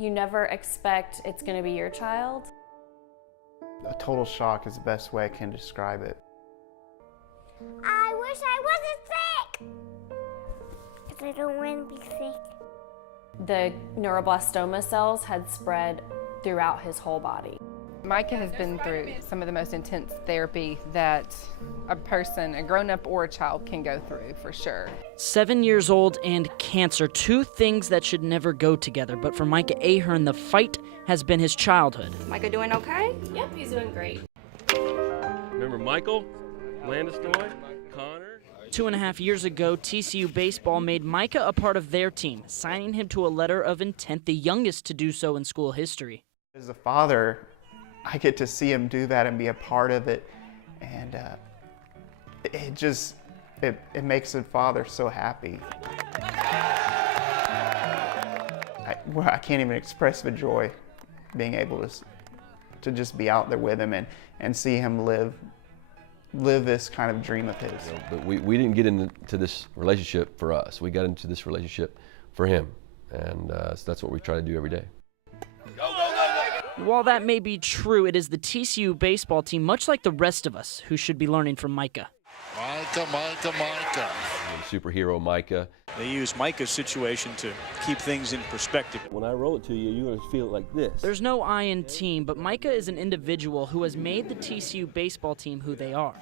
You never expect it's going to be your child. A total shock is the best way I can describe it. I wish I wasn't sick! Because I don't want to be sick. The neuroblastoma cells had spread throughout his whole body. Micah has been through some of the most intense therapy that a person, a grown-up or a child, can go through, for sure. 7 years old and cancer, two things that should never go together. But for Micah Ahern, the fight has been his childhood. Micah doing okay? Yep, he's doing great. Remember Michael, Landestoy, Connor? 2.5 years ago, TCU baseball made Micah a part of their team, signing him to a letter of intent, the youngest to do so in school history. As a father, I get to see him do that and be a part of it, and it makes a father so happy. I can't even express the joy being able to just be out there with him and see him live this kind of dream of his. But we didn't get into this relationship for us. We got into this relationship for him, and so that's what we try to do every day. While that may be true, it is the TCU baseball team, much like the rest of us, who should be learning from Micah. Micah. Superhero Micah. They use Micah's situation to keep things in perspective. When I roll it to you, you're going to feel it like this. There's no I in team, but Micah is an individual who has made the TCU baseball team who they are.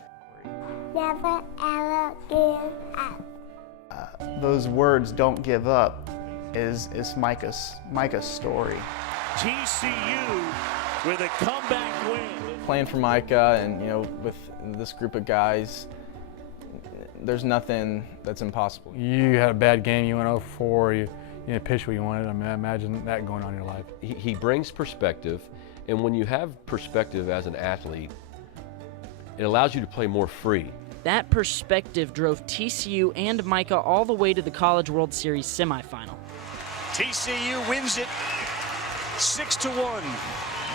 Never ever give up. Those words, "don't give up," is Micah's story. TCU with a comeback win. Playing for Micah and, with this group of guys, there's nothing that's impossible. You had a bad game, you went 0 for 4, you didn't pitch what you wanted. I mean, imagine that going on in your life. He brings perspective, and when you have perspective as an athlete, it allows you to play more free. That perspective drove TCU and Micah all the way to the College World Series semifinal. TCU wins it 6-1,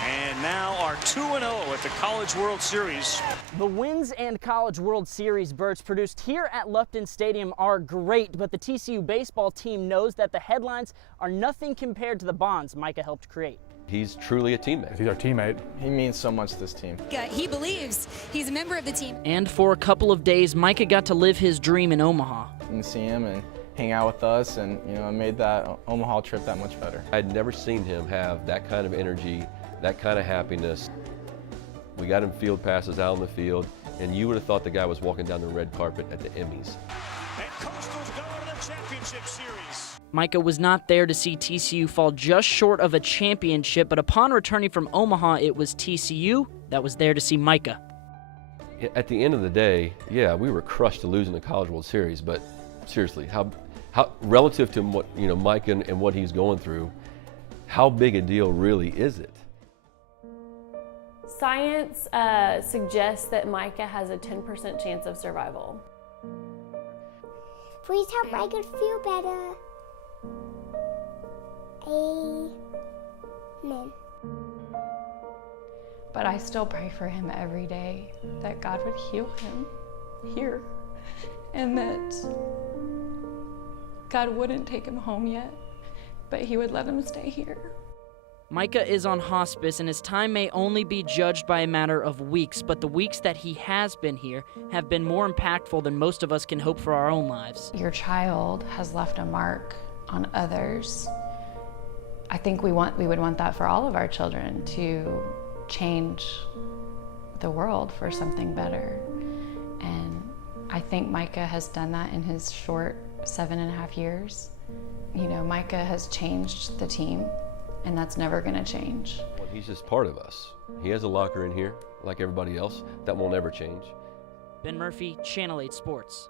and now are 2-0 at the College World Series. The wins and College World Series berths produced here at Lupton Stadium are great, but the TCU baseball team knows that the headlines are nothing compared to the bonds Micah helped create. He's truly a teammate. He's our teammate. He means so much to this team. He believes he's a member of the team. And for a couple of days, Micah got to live his dream in Omaha. And see him and hang out with us, and it made that Omaha trip that much better. I'd never seen him have that kind of energy, that kind of happiness. We got him field passes out on the field, and you would have thought the guy was walking down the red carpet at the Emmys. And Coastal's going to the championship series. Micah was not there to see TCU fall just short of a championship, but upon returning from Omaha, it was TCU that was there to see Micah. At the end of the day, yeah, we were crushed to lose in the College World Series, but seriously, how relative to what Micah and what he's going through, how big a deal really is it? Science suggests that Micah has a 10% chance of survival. Please help Micah feel better. Amen. But I still pray for him every day, that God would heal him here, and that God wouldn't take him home yet, but he would let him stay here. Micah is on hospice, and his time may only be judged by a matter of weeks, but the weeks that he has been here have been more impactful than most of us can hope for our own lives. Your child has left a mark on others. I think we would want that for all of our children, to change the world for something better. And I think Micah has done that in his short 7.5 years. Micah has changed the team, and that's never going to change. Well, he's just part of us. He has a locker in here, like everybody else. That won't ever change. Ben Murphy, Channel 8 Sports.